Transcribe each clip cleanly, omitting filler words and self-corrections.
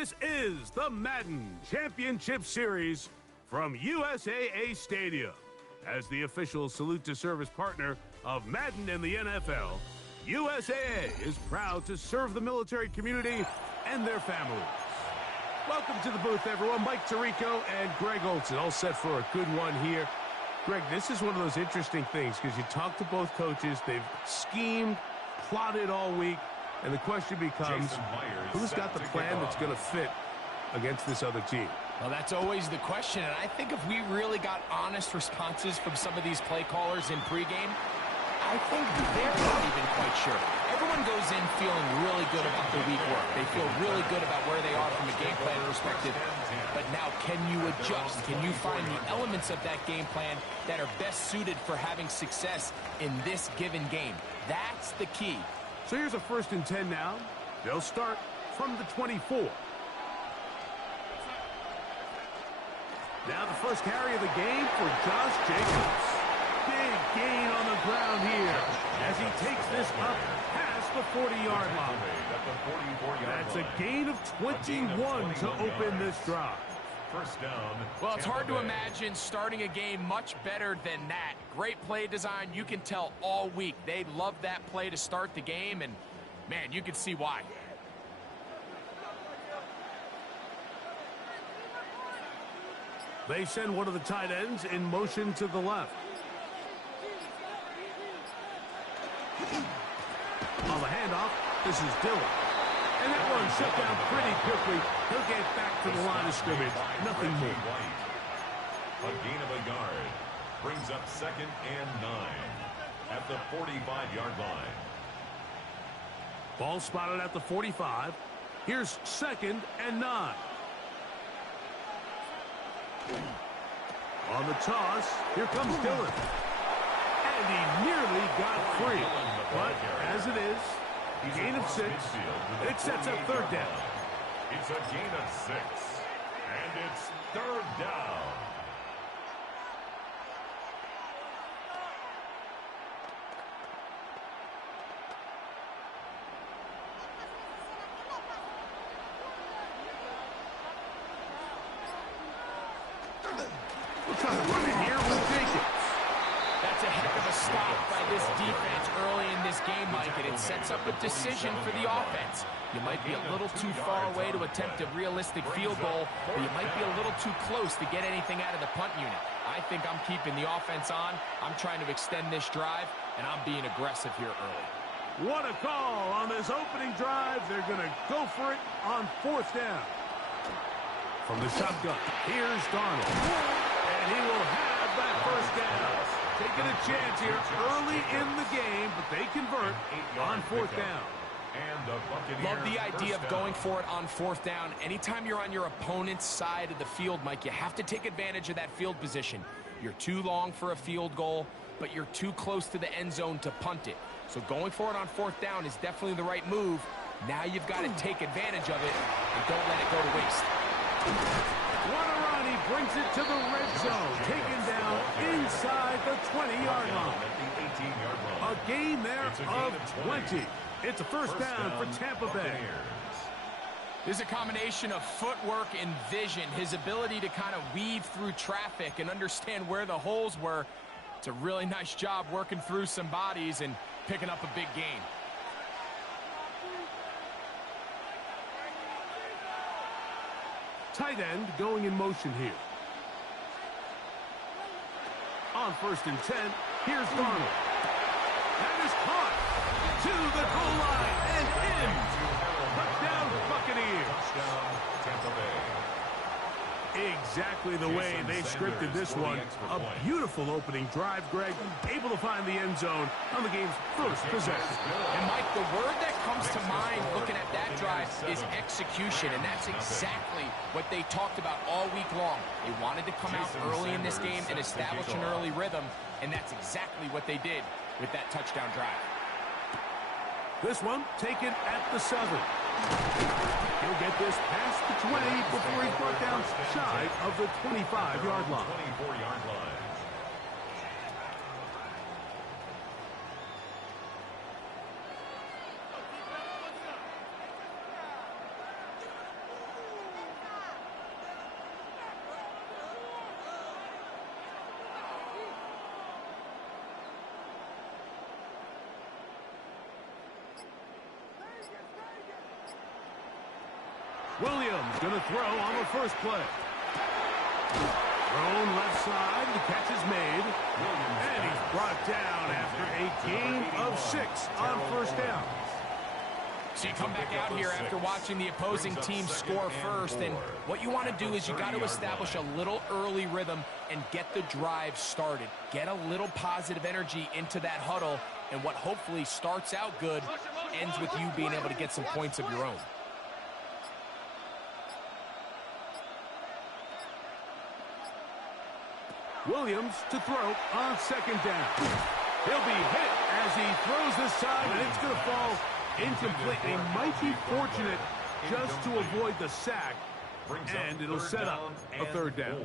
This is the Madden Championship Series from USAA Stadium. As the official salute to service partner of Madden and the NFL, USAA is proud to serve the military community and their families. Welcome to the booth, everyone. Mike Tirico and Greg Olson, all set for a good one here. Greg, this is one of those interesting things because you talk to both coaches. They've schemed, plotted all week, and the question becomes, who's got the plan that's going to fit against this other team? Well, that's always the question, and I think if we really got honest responses from some of these play callers in pregame, I think they're not even quite sure. Everyone goes in feeling really good about the week work. They feel really good about where they are from a game plan perspective. But now, can you adjust? Can you find the elements of that game plan that are best suited for having success in this given game? That's the key. So here's a 1st and 10 now. They'll start from the 24. Now the first carry of the game for Josh Jacobs. Big gain on the ground here as he takes this up past the 40-yard line. That's a gain of 21 to open this drive. First down. Well, it's hard to imagine starting a game much better than that. Great play design. You can tell all week they love that play to start the game, and, man, you can see why. They send one of the tight ends in motion to the left. On the handoff, this is Dillon. And that one shut down pretty quickly. He'll get back to the line of scrimmage. Nothing more. A gain of a yard brings up 2nd and 9 at the 45-yard line. Ball spotted at the 45. Here's 2nd and 9. On the toss, here comes Dillon. And he nearly got free. But as it is, a gain of 6. It sets up 3rd down. It's a gain of 6. And it's 3rd down. We're trying to run it here with Jacobs. That's a heck of a stop by this defense early in this game, Mike, and it sets up a decision for the offense. You might be a little too far away to attempt a realistic field goal, but you might be a little too close to get anything out of the punt unit. I think I'm keeping the offense on. I'm trying to extend this drive, and I'm being aggressive here early. What a call on this opening drive. They're going to go for it on 4th down. From the shotgun, here's Darnold. And he will have that 1st down. Taking a chance here early in the game, but they convert on 4th down. Love the idea of going for it on 4th down. Anytime you're on your opponent's side of the field, Mike, you have to take advantage of that field position. You're too long for a field goal, but you're too close to the end zone to punt it. So going for it on 4th down is definitely the right move. Now you've got to take advantage of it and don't let it go to waste. What a run. He brings it to the red zone. Taken down inside the 20-yard line. A gain there of 20. It's a 1st down for Tampa Bay. There's a combination of footwork and vision, his ability to kind of weave through traffic and understand where the holes were. It's a really nice job working through some bodies and picking up a big gain. Tight end going in motion here. On 1st and 10, here's Darnold. That is caught to the goal line and in. Touchdown, Buccaneers. Touchdown, Tampa Bay. Exactly the way they scripted this one. A beautiful opening drive, Greg. Able to find the end zone on the game's 1st possession. And, Mike, the word that comes to mind looking at that drive is execution, and that's exactly what they talked about all week long. They wanted to come out early in this game and establish an early rhythm, and that's exactly what they did with that touchdown drive. This one taken at the 7. He'll get this past the 20 before he's brought down shy of the 25-yard line. 24-yard line. Williams going to throw on the first play. Thrown left side. The catch is made. And he's brought down after a gain of 6 on first down. So you come back out here after watching the opposing team score first, and what you want to do is you got to establish a little early rhythm and get the drive started. Get a little positive energy into that huddle, and what hopefully starts out good ends with you being able to get some points of your own. Williams to throw on second down. He'll be hit as he throws this time, and it's going to fall incomplete. They might be fortunate just to avoid the sack, and it'll set up a third down.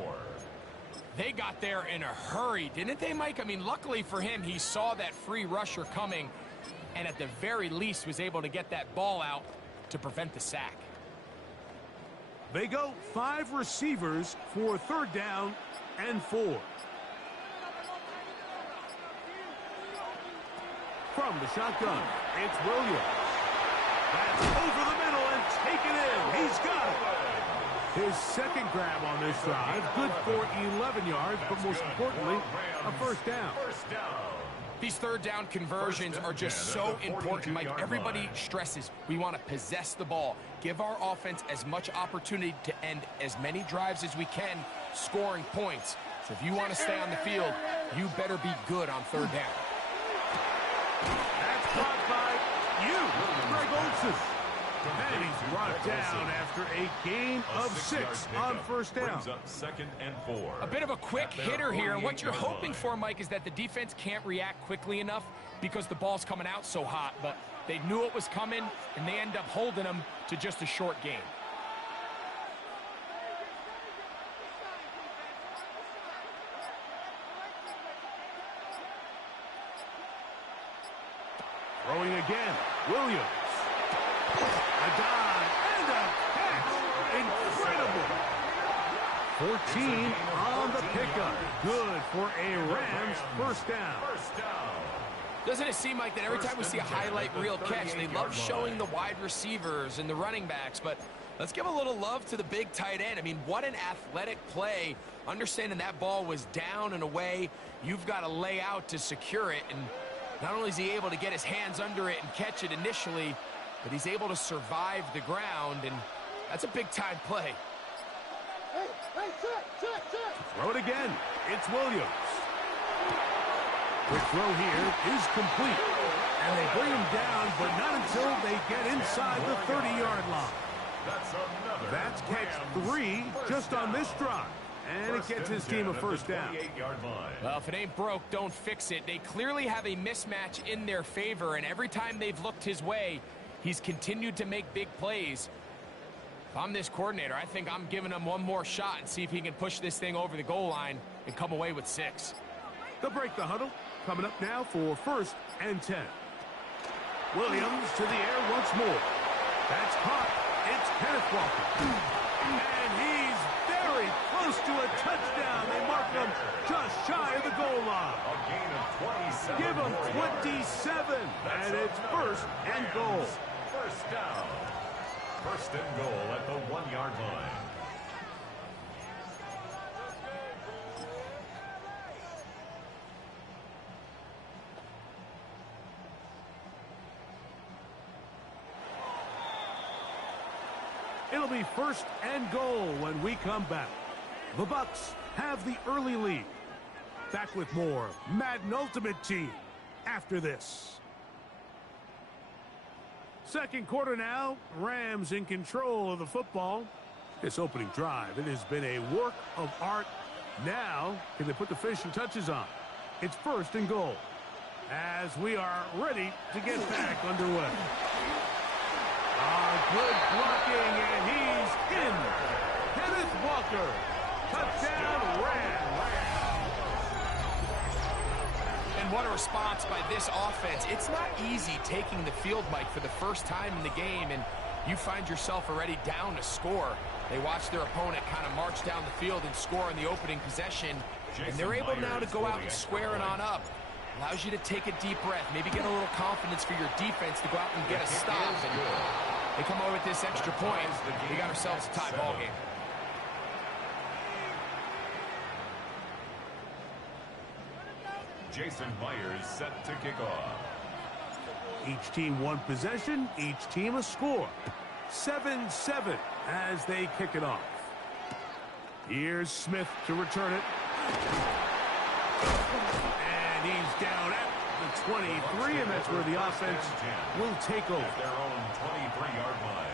They got there in a hurry, didn't they, Mike? I mean, luckily for him, he saw that free rusher coming, and at the very least was able to get that ball out to prevent the sack. They go 5 receivers for third down and 4. From the shotgun, it's Williams. That's over the middle and taken in. He's got it. His second grab on this drive, good for 11 yards, but most importantly, a first down. These third down conversions are just so important, Mike. Everybody stresses we want to possess the ball, give our offense as much opportunity to end as many drives as we can, scoring points. So if you want to stay on the field, you better be good on third down. That's caught by Greg Olsen. And he's brought down after a gain of 6 on first down. Second and 4. A bit of a quick hitter here. What you're hoping for, Mike, is that the defense can't react quickly enough because the ball's coming out so hot. But they knew it was coming, and they end up holding them to just a short gain. Throwing again, Williams. A dive and a catch. Incredible. 14 on the pickup. Good for a Rams first down. Doesn't it seem like that every time we see a highlight reel catch, they love showing the wide receivers and the running backs, but let's give a little love to the big tight end. I mean, what an athletic play. Understanding that ball was down and away, you've got to lay out to secure it, and not only is he able to get his hands under it and catch it initially, but he's able to survive the ground, and that's a big-time play. Throw it again. It's Williams. The throw here is complete. And they bring him down, but not until they get inside the 30-yard line. That's catch 3 just on this drive. And it gets his team a first down. Well, if it ain't broke, don't fix it. They clearly have a mismatch in their favor, and every time they've looked his way, he's continued to make big plays. If I'm this coordinator, I think I'm giving him one more shot and see if he can push this thing over the goal line and come away with 6. They'll break the huddle. Coming up now for first and 10. Williams to the air once more. That's caught. It's Kenneth Walker. And he's very close to a touchdown. They mark him just shy of the goal line. A gain of 27. Give him 27. And it's first and goal. First down. First and goal at the 1-yard line. It'll be first and goal when we come back. The Bucs have the early lead. Back with more Madden Ultimate Team after this. Second quarter now. Rams in control of the football. This opening drive, it has been a work of art. Now, can they put the finishing touches on? It's first and goal as we are ready to get back underway. Good blocking, and he's in. Kenneth Walker. Touchdown, Rams. And what a response by this offense. It's not easy taking the field, Mike, for the first time in the game, and you find yourself already down to score. They watch their opponent kind of march down the field and score in the opening possession, and they're able now to go out and square it on up. Allows you to take a deep breath, maybe get a little confidence for your defense to go out and get a stop. And They come away with this extra point. We got ourselves a tie ball game. Jason Myers set to kick off. Each team one possession, each team a score. 7-7 as they kick it off. Here's Smith to return it. And he's down at the 23, and that's where the offense will take over. At their own 23-yard line.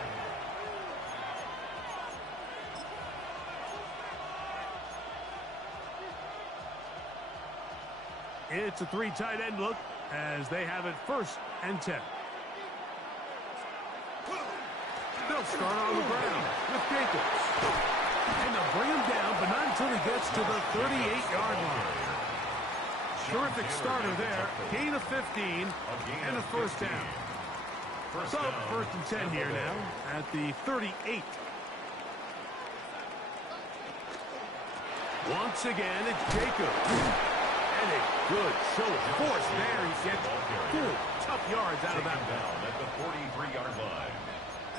It's a three tight end look as they have it 1st and 10. They'll start on the ground with Jacobs. And they'll bring him down, but not until he gets to the 38-yard line. Terrific starter there. Gain of 15 and a 1st down. So 1st and 10 here now at the 38. Once again, it's Jacobs. And a good show of force there. He gets 4 tough yards out of that down at the 43-yard line.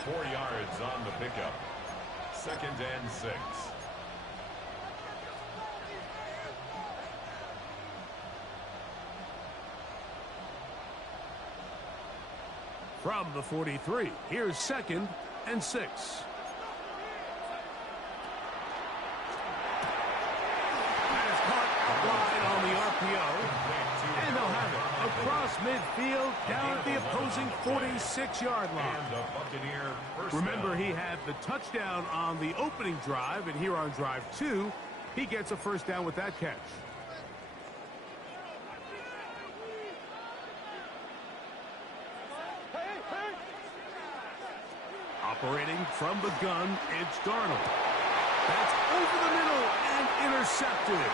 4 yards on the pickup. 2nd and 6. From the 43, here's 2nd and 6. And they'll have it across midfield down at the opposing 46-yard line. Remember, he had the touchdown on the opening drive, and here on drive 2, he gets a 1st down with that catch. Operating from the gun, it's Darnold. That's over the middle and intercepted.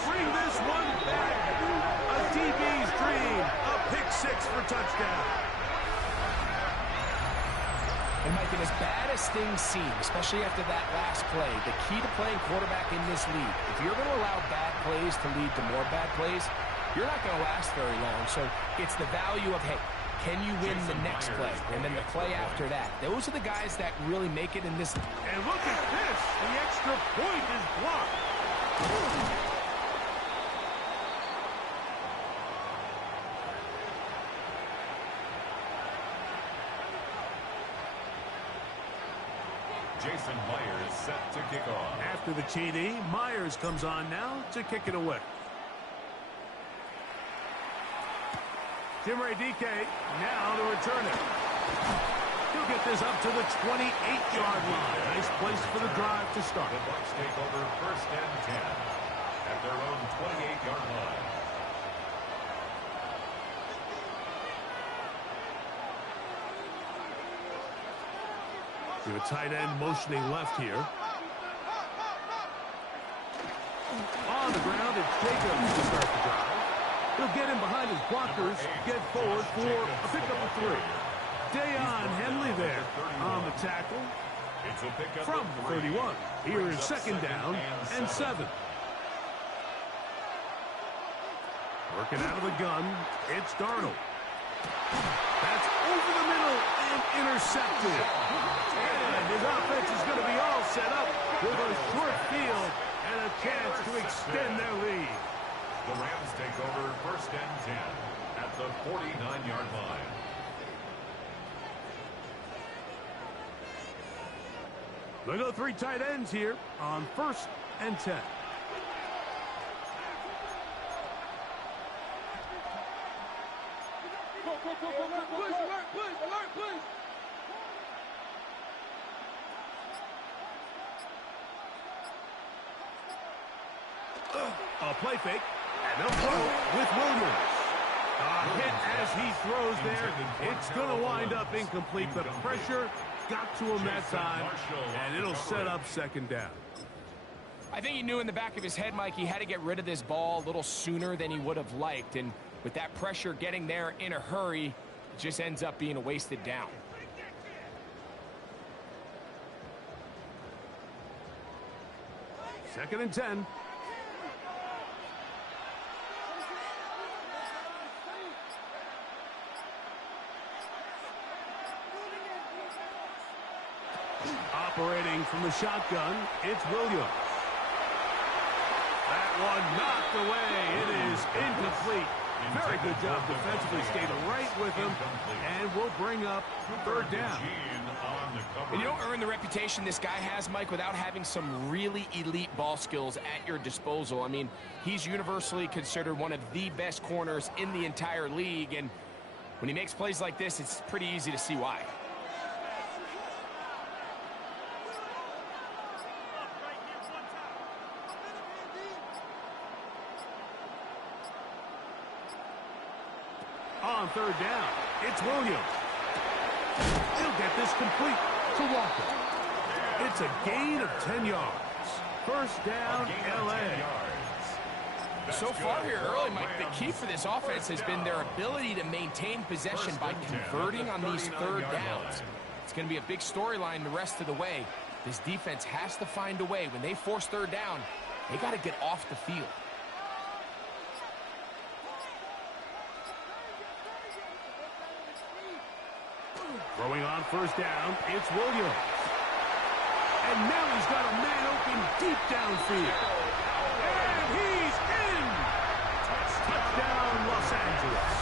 Bring this one back. A DB's dream. A pick-6 for touchdown. And Mike, and as bad as things seem, especially after that last play, the key to playing quarterback in this league, if you're going to allow bad plays to lead to more bad plays, you're not going to last very long. So it's the value of, hey, can you win the next play? And then the play after that. Those are the guys that really make it in this. And look at this. The extra point is blocked. Jason Myers set to kick off. After the TD, Myers comes on now to kick it away. Jim Radike now to return it. He'll get this up to the 28-yard line. Nice place for the drive to start. The Bucs take over 1st and 10 at their own 28-yard line. To a tight end motioning left here. On the ground, it's Jacobs to start the drive. He'll get him behind his blockers, get forward for a pickup of 3. Dayon Henley there on the tackle. It's a pickup from the 31. Here is 2nd down and 7. Working out of the gun, it's Darnold. That's over the middle and intercepted. And his offense is going to be all set up with a short field and a chance to extend their lead. The Rams take over 1st and 10 at the 49-yard line. They go 3 tight ends here on 1st and 10. A play fake, and they'll throw with Williams. A hit as he throws there. It's going to wind up incomplete. The pressure got to him that time, and it'll set up 2nd down. I think he knew in the back of his head, Mike, he had to get rid of this ball a little sooner than he would have liked. And with that pressure getting there in a hurry, it just ends up being a wasted down. Second and 10. Operating from the shotgun, it's Williams. That one knocked away. It is incomplete. Very good job defensively. Stayed right with him and will bring up third down. And you don't earn the reputation this guy has, Mike, without having some really elite ball skills at your disposal. I mean, he's universally considered one of the best corners in the entire league, and when he makes plays like this, it's pretty easy to see why. On third down, it's Williams. He'll get this complete to Walker. It's a gain of 10 yards. First down, L.A. So far here early, Mike, the key for this offense has been their ability to maintain possession by converting on these third downs. It's going to be a big storyline the rest of the way. This defense has to find a way. When they force third down, they got to get off the field. Throwing on first down, it's Williams. And now he's got a man open deep downfield. And he's in! Touchdown, Los Angeles.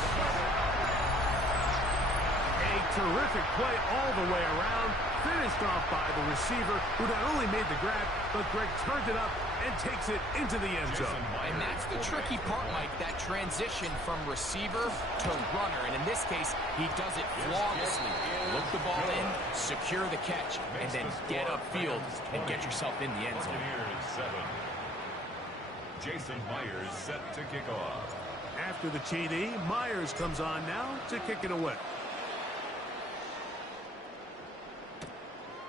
A terrific play all the way around. Finished off by the receiver, who not only made the grab, but Greg turned it up and takes it into the end zone. And that's the tricky part, Mike, that transition from receiver to runner. And in this case, he does it flawlessly. Look the ball in, secure the catch, and then get upfield and get yourself in the end zone. Jason Myers set to kick off. After the TD, Myers comes on now to kick it away.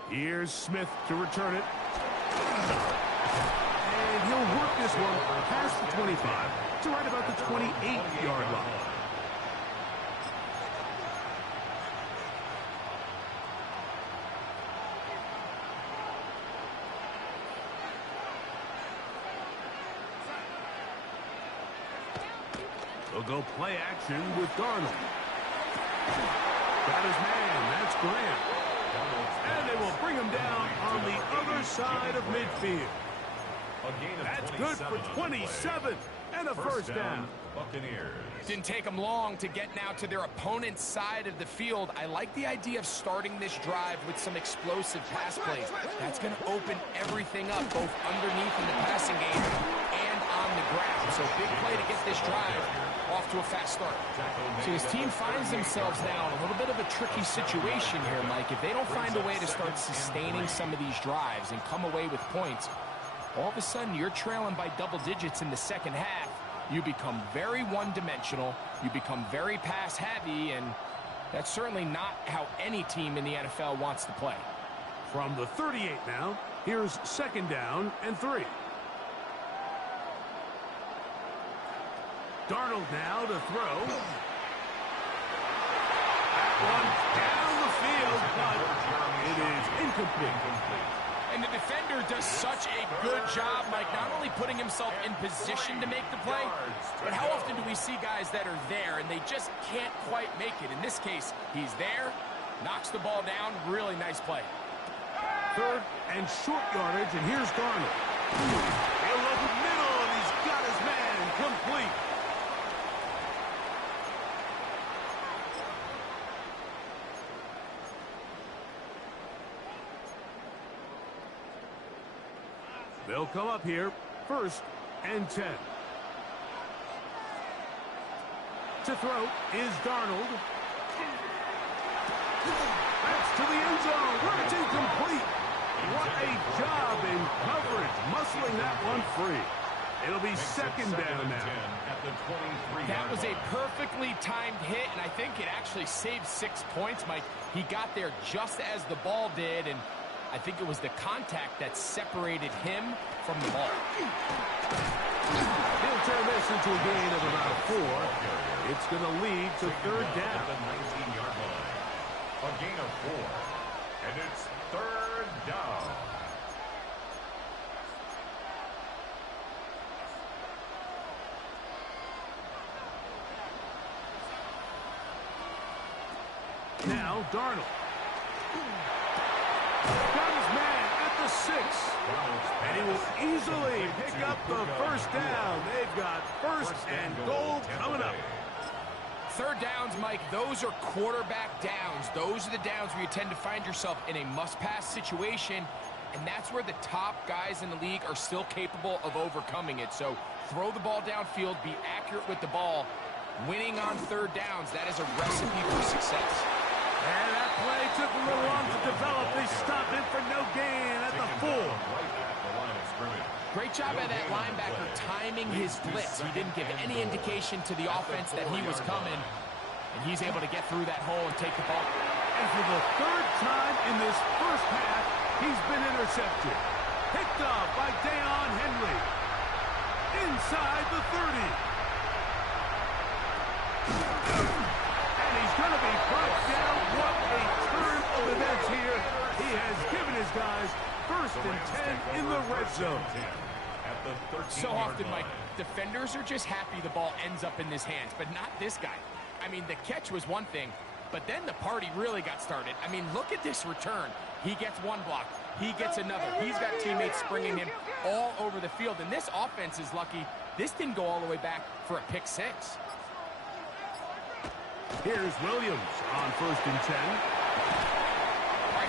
Here's Smith to return it. And he'll work this one past the 25 to right about the 28-yard line. They'll go play action with Darnold. Got his man. That's Grant. And they will bring him down on the other side of midfield. That's good for 27 and a first down. Buccaneers. Didn't take them long to get now to their opponent's side of the field. I like the idea of starting this drive with some explosive pass plays. That's going to open everything up, both underneath in the passing game and on the ground. So big play to get this drive off to a fast start. So his team finds themselves now in a little bit of a tricky situation here, Mike. If they don't find a way to start sustaining some of these drives and come away with points, all of a sudden you're trailing by double digits in the second half. You become very one-dimensional. You become very pass-heavy, and that's certainly not how any team in the NFL wants to play. From the 38 now, here's second down and 3. Darnold now to throw. That one down the field, but it is incomplete. And the defender does such a good job, Mike, not only putting himself in position to make the play, but how often do we see guys that are there and they just can't quite make it? In this case, he's there, knocks the ball down, really nice play. Third and short yardage, and here's Darnold. He'll look middle, and he's got his man complete. They'll come up here, first and 10. To throw is Darnold. That's to the end zone, where it's incomplete. What a job in coverage, muscling that one free. It'll be second down now. That was a perfectly timed hit, and I think it actually saved 6 points, Mike. He got there just as the ball did, and I think it was the contact that separated him from the ball. He'll turn this into a gain of about 4. It's going to lead to third down. At the 19-yard line. A gain of 4. And it's third down. Now Darnold. Got And he will easily pick up the first down. They've got first and goal coming up. Third downs, Mike, those are quarterback downs. Those are the downs where you tend to find yourself in a must-pass situation, and that's where the top guys in the league are still capable of overcoming it. So throw the ball downfield, be accurate with the ball. Winning on third downs, that is a recipe for success. And that play took a little long to develop. They stopped him for no gain at the 4. Great job by that linebacker timing his blitz. He didn't give any indication to the offense that he was coming, and he's able to get through that hole and take the ball. And for the third time in this first half, he's been intercepted. Picked off by Deion Henry. Inside the 30. And he's going to be brought down. What a turn of events here. He has given his guys first and 10 in the red zone. So often, Mike, defenders are just happy the ball ends up in his hands, but not this guy. I mean, the catch was one thing, but then the party really got started. I mean, look at this return. He gets one block. He gets another. He's got teammates springing him all over the field, and this offense is lucky. This didn't go all the way back for a pick six. Here's Williams on first and 10.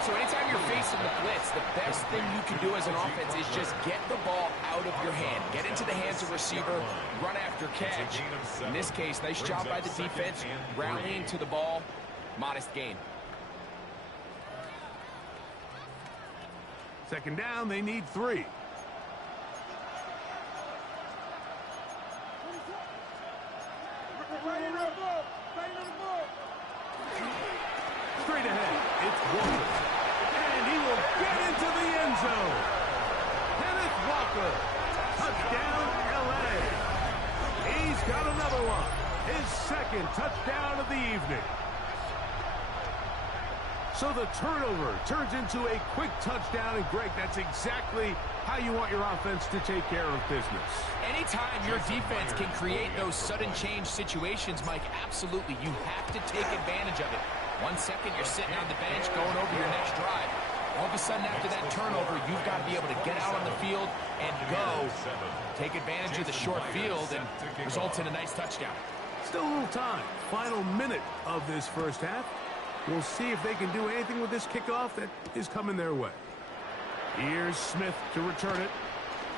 So anytime you're facing the blitz, the best thing you can do as an offense is just get the ball out of your hand. Get into the hands of receiver, run after catch. In this case, nice job by the defense, rallying to the ball, modest gain. Second down, they need 3. Straight ahead, it's Walker. And he will get into the end zone. Kenneth Walker, touchdown LA. He's got another one. His second touchdown of the evening. So the turnover turns into a quick touchdown, and Greg, that's exactly how you want your offense to take care of business. Anytime your defense can create those sudden change situations, Mike, absolutely, you have to take advantage of it. 1 second, you're sitting on the bench going over your next drive. All of a sudden, after that turnover, you've got to be able to get out on the field and go. Take advantage of the short field and results in a nice touchdown. Still a little time. Final minute of this first half. We'll see if they can do anything with this kickoff that is coming their way. Here's Smith to return it.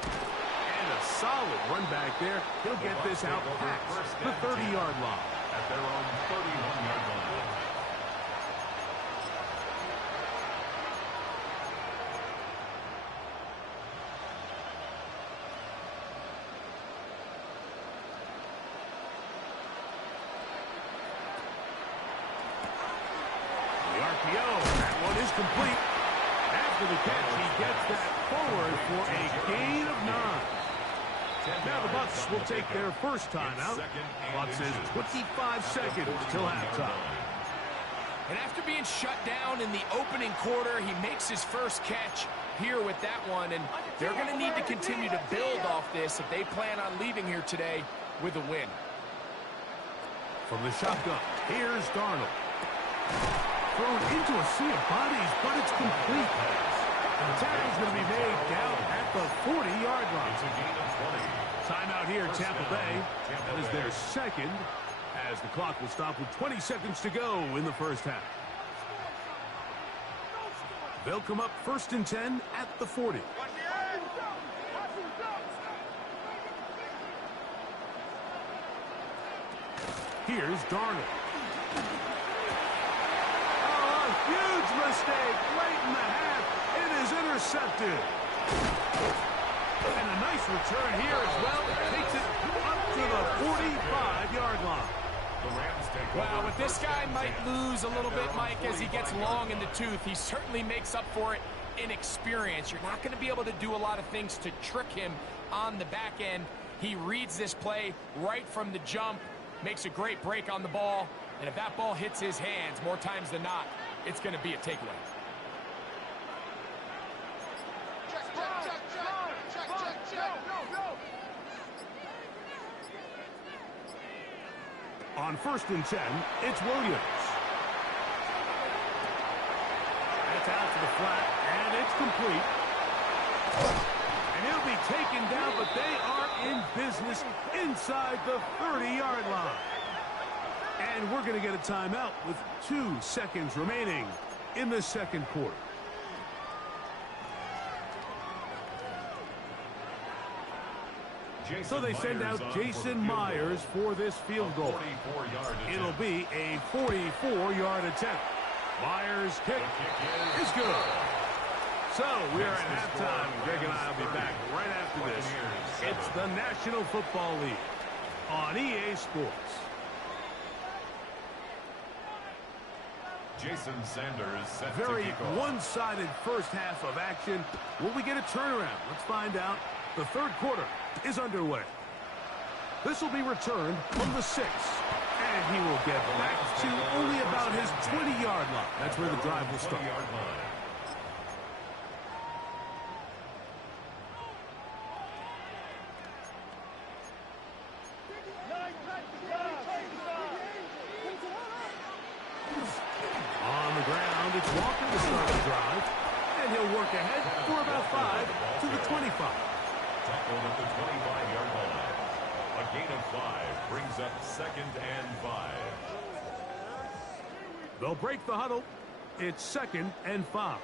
And a solid run back there. He'll get this out past the 30-yard line. At their own 31-yard line. That one is complete. After the catch, he gets that forward for a gain of 9. Now the Bucs will take their first timeout. Clock says 25 seconds till halftime. And after being shut down in the opening quarter, he makes his first catch here with that one. And they're going to need to continue to build off this if they plan on leaving here today with a win. From the shotgun, here's Darnold. Thrown into a sea of bodies, but it's complete. And the tackle's going to be made down at the 40-yard line. It's a gain of 20. Timeout here, Tampa Bay. That is their second, as the clock will stop with 20 seconds to go in the first half. They'll come up first and 10 at the 40. Here's Darnold. Huge mistake late in the half. It is intercepted. And a nice return here as well. Takes it up to the 45-yard line. Well, with this guy might lose a little bit, Mike, as he gets long in the tooth. He certainly makes up for it in experience. You're not going to be able to do a lot of things to trick him on the back end. He reads this play right from the jump, makes a great break on the ball, and if that ball hits his hands more times than not, it's going to be a takeaway. On first and 10, it's Williams. That's out to the flat, and it's complete. taken down, but they are in business inside the 30-yard line. And we're going to get a timeout with 2 seconds remaining in the second quarter. So they send out Jason Myers for this field goal. It'll be a 44-yard attempt. Myers' kick is good. So we are at halftime. Greg and I will be back right after this. It's the National Football League on EA Sports. Jason Sanders set Very to kick off. one-sided first half of action. Will we get a turnaround? Let's find out. The third quarter is underway. This will be returned from the 6. And he will get back to only about his 20-yard line. That's where the drive will start. On the ground, it's Walker to start the drive. And he'll work ahead for about 5 to the 25. Tackled at the 25-yard line. A gain of 5 brings up 2nd and 5. They'll break the huddle. It's 2nd and 5.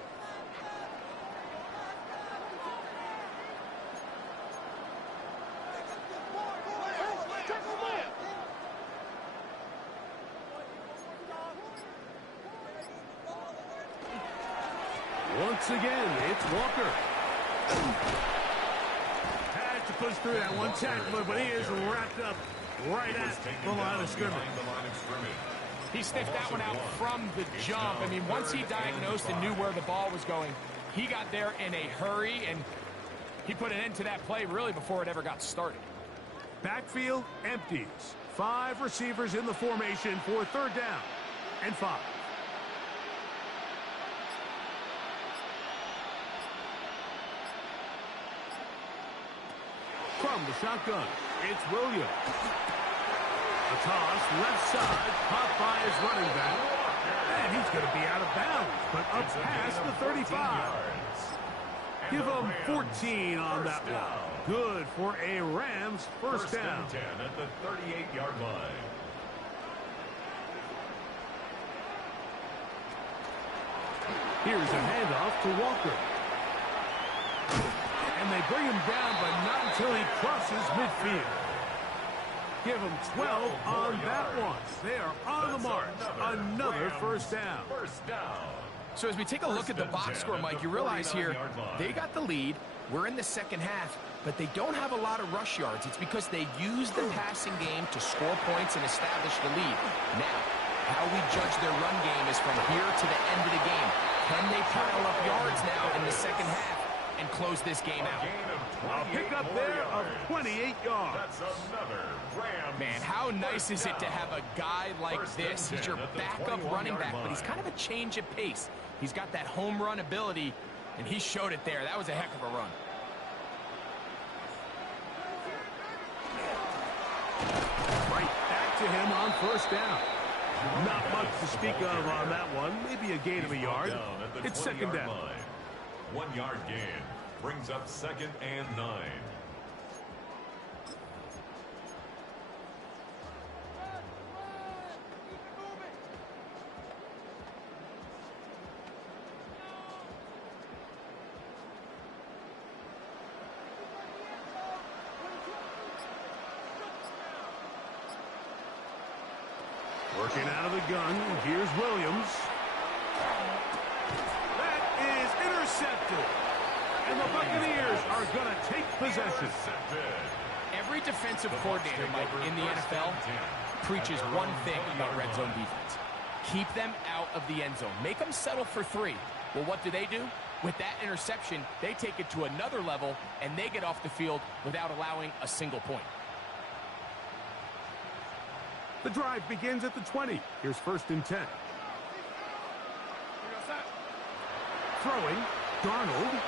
Once again, it's Walker. Had to push through that one tackler, but he is wrapped up right at the line of scrimmage. He sniffed that one out from the jump. I mean, once he diagnosed and knew where the ball was going, he got there in a hurry, and he put an end to that play really before it ever got started. Backfield empties. 5 receivers in the formation for 3rd down and 5. From the shotgun, it's Williams. A toss, left side, caught by his running back. And he's going to be out of bounds, but up past the 35. Give him 14 on that one. Good for a Rams first down. 10 at the 38-yard line. Here's a handoff to Walker. And they bring him down, but not until he crosses midfield. Give him 12 on that one. They are on the march. Another first down. So as we take a look at the box score, Mike, you realize here they got the lead. We're in the second half, but they don't have a lot of rush yards. It's because they use the passing game to score points and establish the lead. Now, how we judge their run game is from here to the end of the game. Can they pile up yards now in the second half and close this game out? A pickup there of 28 yards. That's another Rams. Man, how nice is it to have a guy like this? He's your backup running back, but he's kind of a change of pace. He's got that home run ability, and he showed it there. That was a heck of a run. Right back to him on first down. Not much to speak of on that one. Maybe a gain of a yard. It's second down. 1 yard gain brings up 2nd and 9. Working out of the gun, here's Williams. That is intercepted. And the Buccaneers are going to take possession. Every defensive coordinator, Mike, in the NFL preaches one thing about red zone defense. Keep them out of the end zone. Make them settle for 3. Well, what do? With that interception, they take it to another level, and they get off the field without allowing a single point. The drive begins at the 20. Here's 1st and 10. Throwing, Darnold.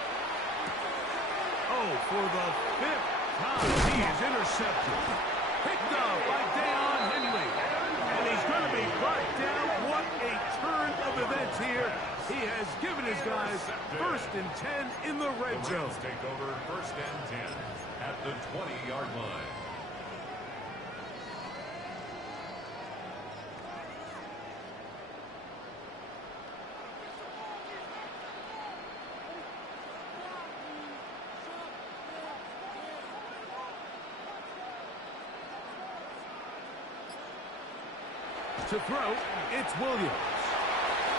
Oh, for the 5th time, he is intercepted. Picked up by Deion Henley. And he's going to be brought down. What a turn of events here. He has given his guys 1st and 10 in the red zone. Take over 1st and 10 at the 20-yard line. To throw, it's Williams.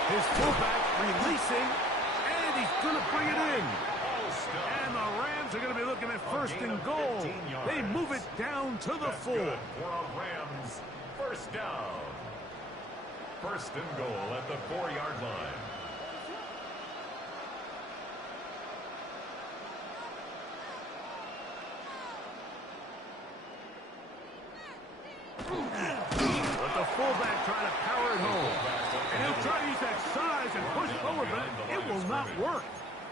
His fullback releasing, and he's going to bring it in. And the Rams are going to be looking at 1st and goal. They move it down to the 4. For a Rams 1st down. 1st and goal at the 4-yard line. Fullback trying to power it home. And he'll try to use that size and push forward, but it will not work.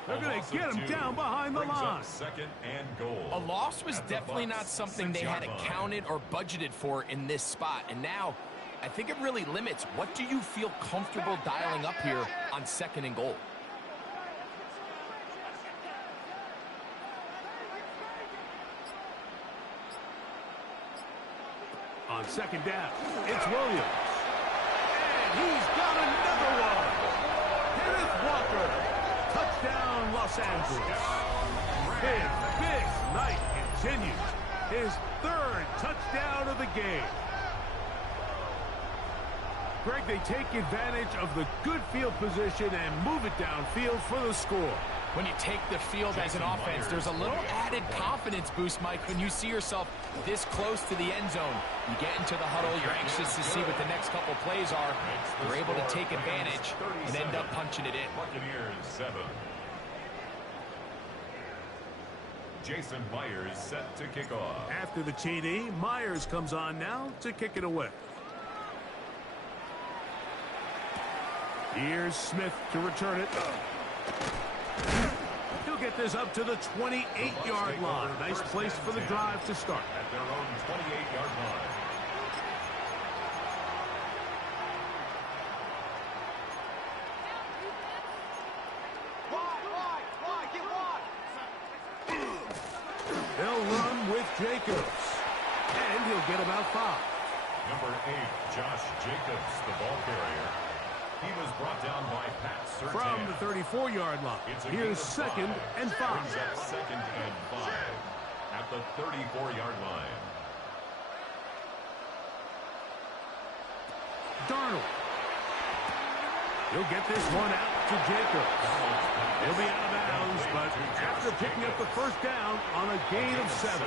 They're going to get him down behind the line. 2nd and goal. A loss was definitely not something they had accounted or budgeted for in this spot. And now, I think it really limits what do you feel comfortable dialing up here on 2nd and goal. On 2nd down, it's Williams. And he's got another one. Kenneth Walker. Touchdown, Los Angeles. His big night continues. His 3rd touchdown of the game. Greg, they take advantage of the good field position and move it downfield for the score. When you take the field as an offense, there's a little added confidence boost, Mike, when you see yourself this close to the end zone. You get into the huddle, you're anxious to see what the next couple plays are. You're able to take advantage and end up punching it in. Buccaneers 7. Jason Myers set to kick off. After the TD, Myers comes on now to kick it away. Here's Smith to return it. He'll get this up to the 28-yard line. Nice place for the drive to start. At their own 28-yard line. They'll run with Jacobs. And he'll get about 5. Number 8, Josh Jacobs, the ball carrier. He was brought down by Pat Surtain. From the 34-yard line. Here's 2nd and 5. Brings up 2nd and 5 at the 34-yard line. Darnold. He'll get this one out to Jacobs. He'll be out of bounds, but after picking up the 1st down on a gain of 7.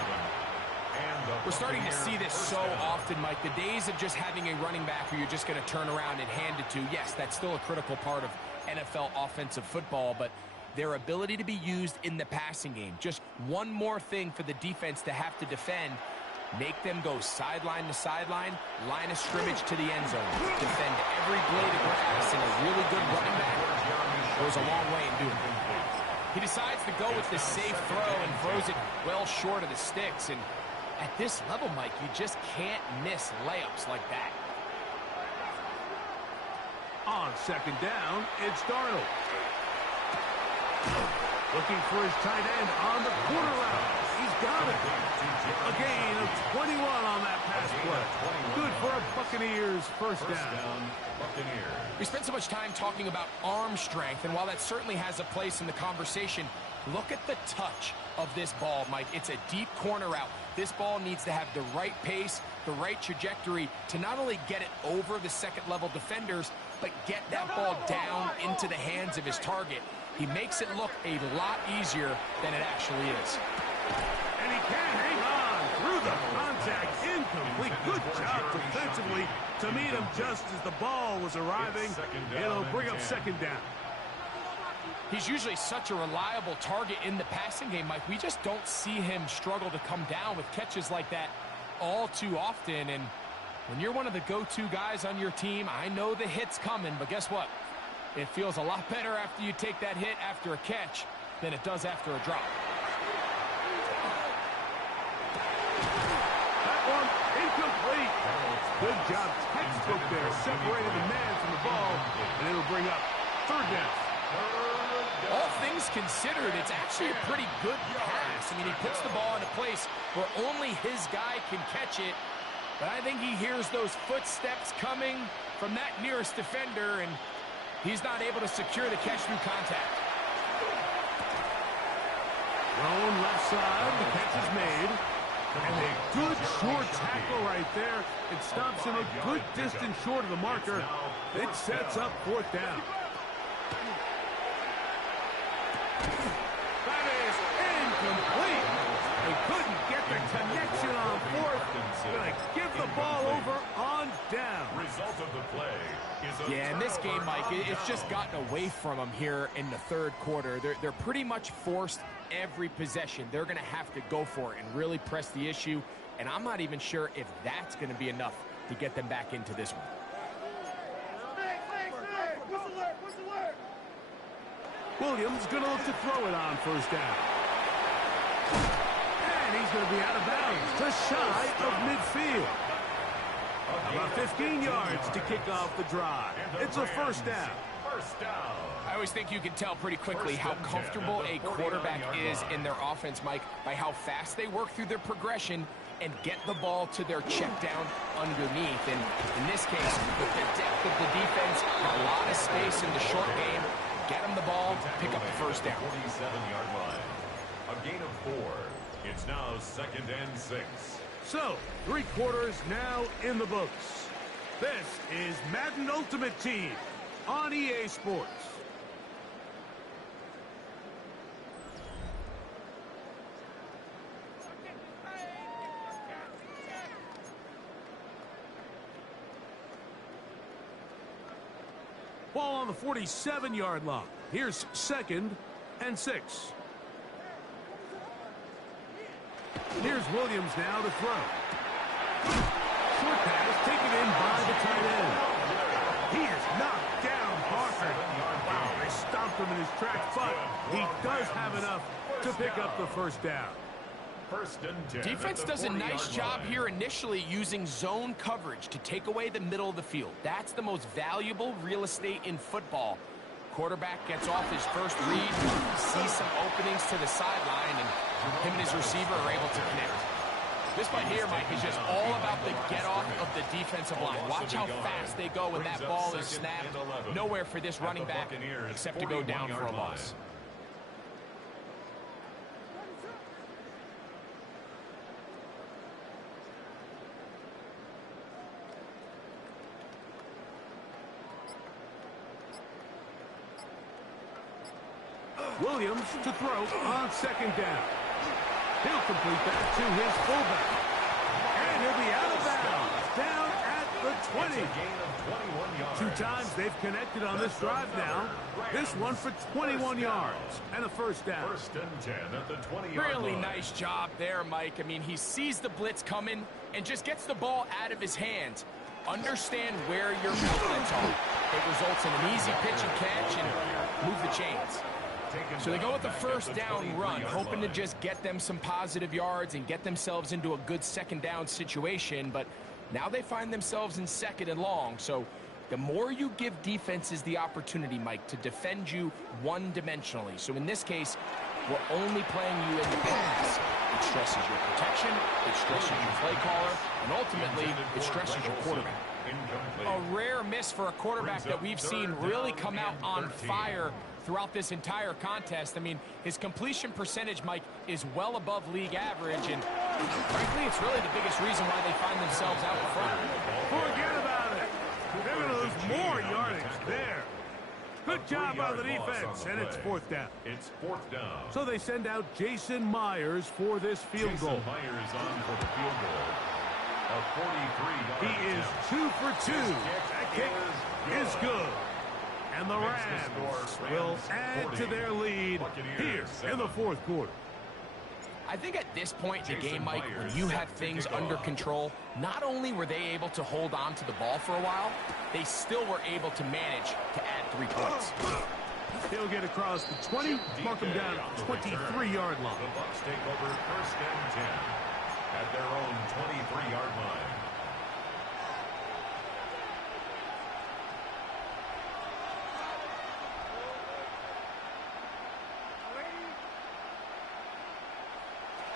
We're starting to see this so often, Mike. The days of just having a running back who you're just going to turn around and hand it to, yes, that's still a critical part of NFL offensive football, but their ability to be used in the passing game, just one more thing for the defense to have to defend, make them go sideline to sideline, line of scrimmage to the end zone, defend every blade of grass, and a really good running back goes a long way in doing it. He decides to go with the safe throw and throws it well short of the sticks, and at this level, Mike, you just can't miss layups like that. On 2nd down, it's Darnold. Looking for his tight end on the corner route. He's got it. A gain of 21 on that pass play. Good for a Buccaneers 1st down. Buccaneers. We spent so much time talking about arm strength, and while that certainly has a place in the conversation, look at the touch of this ball, Mike. It's a deep corner route. This ball needs to have the right pace, the right trajectory to not only get it over the 2nd-level defenders, but get that ball down into the hands of his target. He makes it look a lot easier than it actually is. And he can hang on through the contact. Incomplete. Good job defensively to meet him just as the ball was arriving. It'll bring up 2nd down. He's usually such a reliable target in the passing game, Mike. We just don't see him struggle to come down with catches like that all too often. And when you're one of the go-to guys on your team, I know the hit's coming, but guess what? It feels a lot better after you take that hit after a catch than it does after a drop. That one incomplete. Good job, textbook there, separating the man from the ball, and it'll bring up third down. All things considered, it's actually a pretty good pass. I mean, he puts the ball in a place where only his guy can catch it, but I think he hears those footsteps coming from that nearest defender, and he's not able to secure the catch through contact. Thrown left side, the catch is made. And a good short tackle right there. It stops him a good distance short of the marker. It sets up fourth down. That is incomplete. They couldn't get the connection on fourth. Gonna give the ball over on down. Result of the play is a Yeah, in this game, Mike, it's just gotten away from them here in the third quarter. They're pretty much forced every possession. They're going to have to go for it and really press the issue, and I'm not even sure if that's going to be enough to get them back into this one. Williams going to look to throw it on first down. And he's going to be out of bounds, just shy of midfield. About 15 yards to kick off the drive. It's a first down. first down. I always think you can tell pretty quickly how comfortable a quarterback is in their offense, Mike, by how fast they work through their progression and get the ball to their check down underneath. And in this case, with the depth of the defense, a lot of space in the short game, get them the ball, pick up the first down. 47-yard line. A gain of 4. It's now 2nd and 6. So, 3 quarters now in the books. This is Madden Ultimate Team on EA Sports. Ball on the 47-yard line. Here's 2nd and 6. Here's Williams now to throw. Short pass taken in by the tight end. He is knocked down Parker. Wow, they stomped him in his tracks, but he does have enough to pick up the first down. 1st and 10. Defense does a nice job here initially using zone coverage to take away the middle of the field. That's the most valuable real estate in football. Quarterback gets off his first read, sees some openings to the sideline, and him and his receiver are able to connect. This play here, Mike, is just all about the get-off of the defensive line. Watch how fast they go when that ball is snapped. Nowhere for this running back except to go down for a loss. Williams to throw on 2nd down. He'll complete that to his fullback. And he'll be out of bounds, down at the 20. Gain of 21 yards. 2 times they've connected on this drive now. This one for 21 yards and a first down. 1st and 10 at the 20-yard line. Really nice job there, Mike. I mean, he sees the blitz coming and just gets the ball out of his hands. Understand where your outlets are. It results in an easy pitch and catch and move the chains. So they go with the first down run, hoping to just get them some positive yards and get themselves into a good 2nd down situation. But now they find themselves in 2nd and long. So the more you give defenses the opportunity, Mike, to defend you one-dimensionally. So in this case, we're only playing you in the pass. It stresses your protection, it stresses your play caller, and ultimately, it stresses your quarterback. A rare miss for a quarterback that we've seen really come out on fire throughout this entire contest. I mean, his completion percentage, Mike, is well above league average, and frankly, it's really the biggest reason why they find themselves out in front. Forget about it. They're going to lose more yardage there. Good job by the defense, and it's 4th down. It's 4th down. So they send out Jason Myers for this field goal. Jason Myers on for the field goal. A 43-yard He is 2 for 2. That kick is good. And the Rams will add to their lead here in the 4th quarter. I think at this point in the game, Mike, when you have things under control, not only were they able to hold on to the ball for a while, they still were able to manage to add 3 points. He'll get across the 20, mark him down at the 23-yard line. The Bucs take over 1st and 10 at their own 23-yard line.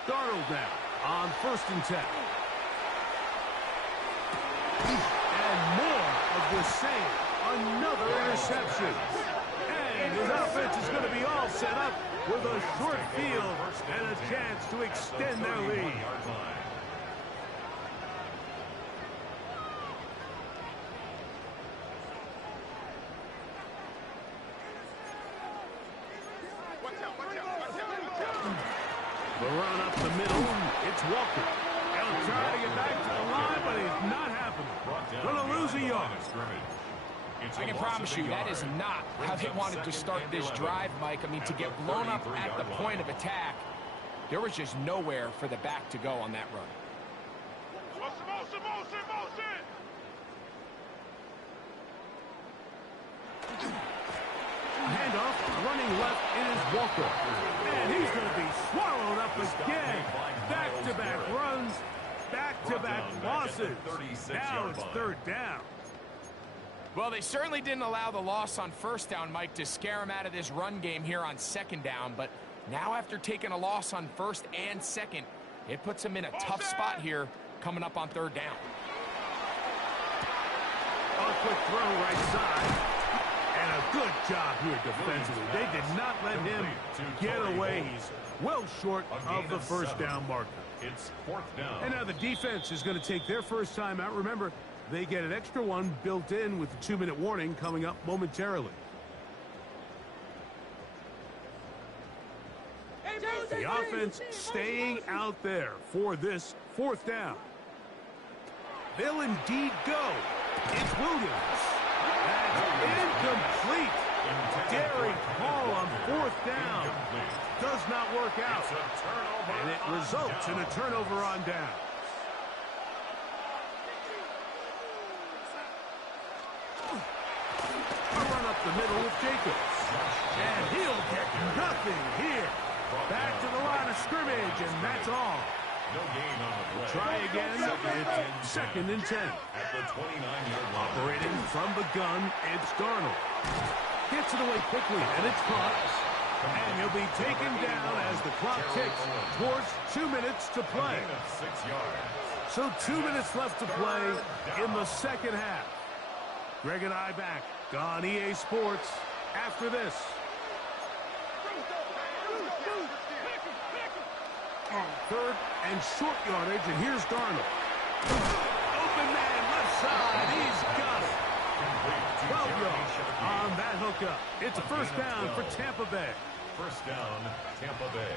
Darnold now on 1st and 10. And more of the same. Another interception. And his offense is going to be all set up with a short field and a chance to extend their lead. The run up the middle. It's Walker. He'll try to get back to the line, but he's not happening. Going to lose a yard. I can promise you that is not how they wanted to start this drive, Mike. I mean, to get blown up at the point of attack, there was just nowhere for the back to go on that run. Handoff, running left, it is Walker. And he's going to be swallowed up again. Back-to-back runs, back-to-back losses. Now it's 3rd down. Well, they certainly didn't allow the loss on 1st down, Mike, to scare him out of this run game here on 2nd down. But now after taking a loss on 1st and 2nd, it puts him in a tough spot here coming up on 3rd down. A quick throw right side. And a good job here defensively. They did not let him get away. He's well short of the 1st down marker. It's 4th down. And now the defense is going to take their first time out. Remember, they get an extra one built in with the 2-minute warning coming up momentarily. The offense staying out there for this 4th down. They'll indeed go. It's Williams. That's incomplete. Daring call on 4th down. Does not work out. And it results in a turnover on down. A run up the middle with Jacobs. And he'll get nothing here. Back to the line of scrimmage, and that's all. No gain on the play. Try again. It's 2nd and 10. At the 29-yard line. Operating from the gun, it's Darnold. Gets it away quickly, and it's caught. And he'll be taken down as the clock ticks towards 2 minutes to play. A gain of 6 yards. So 2 minutes left to play in the 2nd half. Greg and I back on EA Sports after this. Third and short yardage, and here's Darnold. Open man, left side, he's got it. 12 yards on that hookup. It's a 1st down for Tampa Bay. 1st down, Tampa Bay.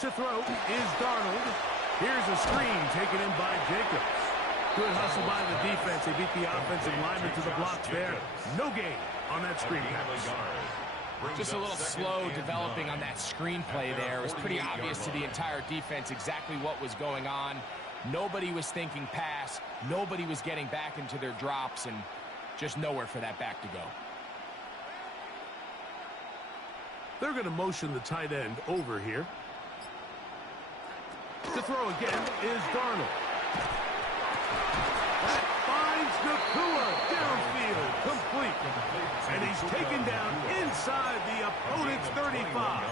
To throw is Darnold. Here's a screen taken in by Jacobs. Good hustle by the defense. They beat the offensive lineman to the blocks there. No gain on that screen pass. Just a little slow developing on that screenplay there. It was pretty obvious to the entire defense exactly what was going on. Nobody was thinking pass. Nobody was getting back into their drops, and just nowhere for that back to go. They're going to motion the tight end over here. To throw again is Darnold. That finds Nakua downfield, complete. And he's taken down inside the opponent's 35.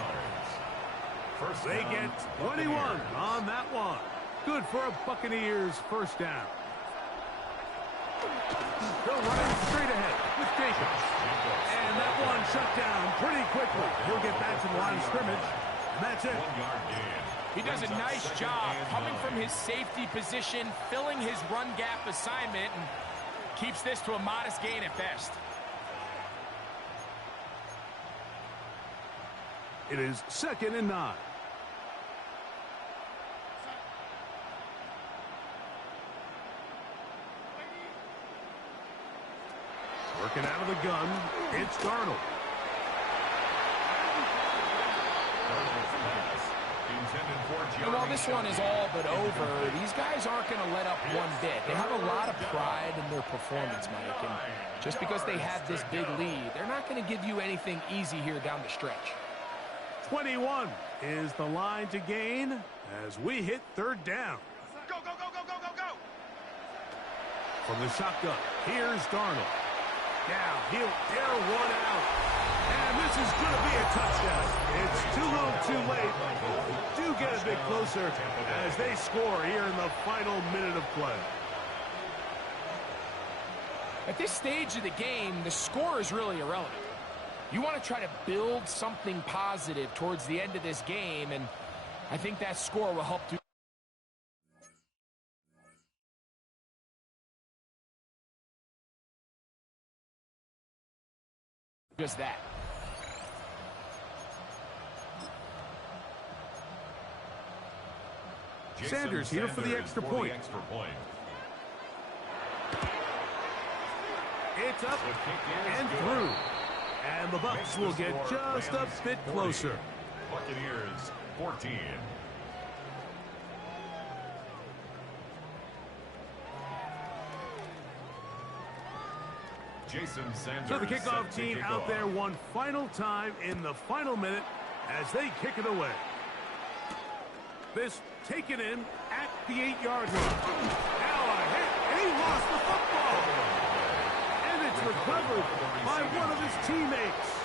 They get 21 on that one. Good for a Buccaneers 1st down. They'll run it straight ahead with Jacobs. And that one shut down pretty quickly. He'll get back to the line of scrimmage. And that's it. 1-yard gain. He does a nice job coming from his safety position, filling his run gap assignment, and keeps this to a modest gain at best. It is 2nd and 9. Working out of the gun, it's Darnold. And while this one is all but over, these guys aren't going to let up one bit. They have a lot of pride in their performance, Mike. And just because they have this big lead, they're not going to give you anything easy here down the stretch. 21 is the line to gain as we hit 3rd down. Go, go, go, go, go, go, go! From the shotgun, here's Darnold. down. He'll air one out. And this is going to be a touchdown. It's too little too late. Do get a bit closer as they score here in the final minute of play. At this stage of the game, the score is really irrelevant. You want to try to build something positive towards the end of this game, and I think that score will help do just that. Sanders here for the extra point. It's up and through. And the Bucs will get just a bit closer. Buccaneers 14. Jason Sanders. So the kickoff team out there one final time in the final minute as they kick it away. This taken in at the 8-yard line. Now a hit, and he lost the football. And it's recovered by one of his teammates.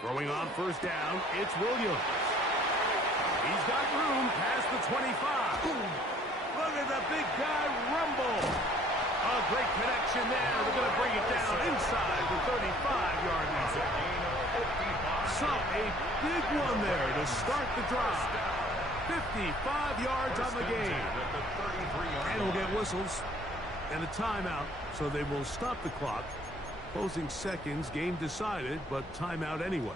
Throwing on first down, it's Williams. He's got room past the 25. Look at the big guy rumble. A great connection there. They're going to bring it down inside the 35-yard line. So a big one there to start the drive. 55 yards on the game. And we'll get whistles and a timeout, so they will stop the clock. Closing seconds, game decided, but timeout anyway.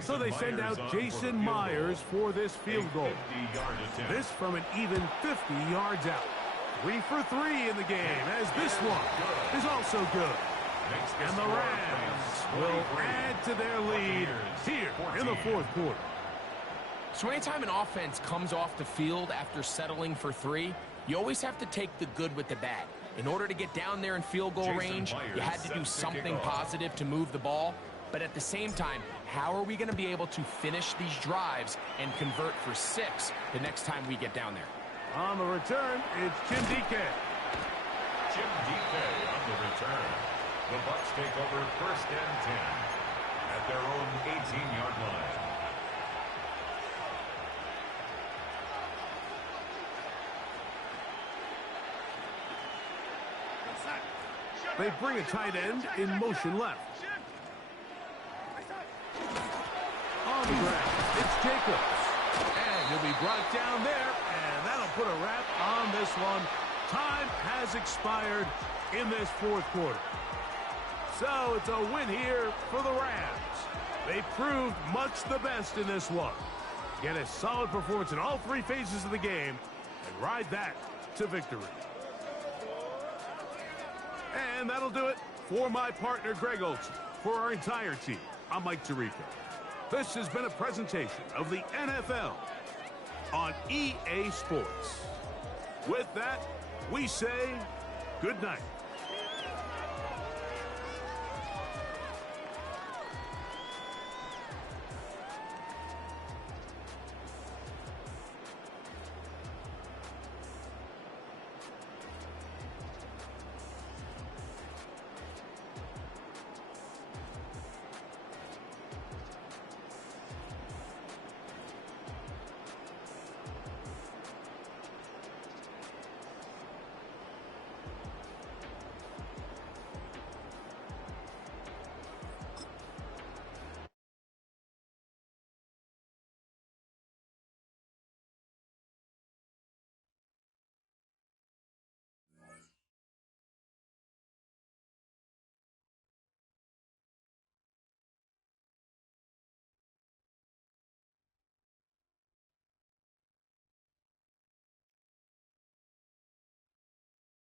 So they send out Jason Myers for this field goal. This from an even 50 yards out. 3 for 3 in the game, as this one is also good. And the Rams will add to their lead here in the fourth quarter. So anytime an offense comes off the field after settling for 3, you always have to take the good with the bad. In order to get down there in field goal range, you had to do something positive to move the ball. But at the same time, how are we going to be able to finish these drives and convert for 6 the next time we get down there? On the return, it's Jim Dike. Jim Dike on the return. The Bucs take over first and 10 at their own 18-yard line. They bring a tight end in motion left. On the ground, it's Jacobs. And he'll be brought down there, and that'll put a wrap on this one. Time has expired in this fourth quarter. So it's a win here for the Rams. They proved much the best in this one. Get a solid performance in all 3 phases of the game and ride that to victory. And that'll do it for my partner, Greg Olson. For our entire team, I'm Mike Tirico. This has been a presentation of the NFL on EA Sports. With that, we say good night.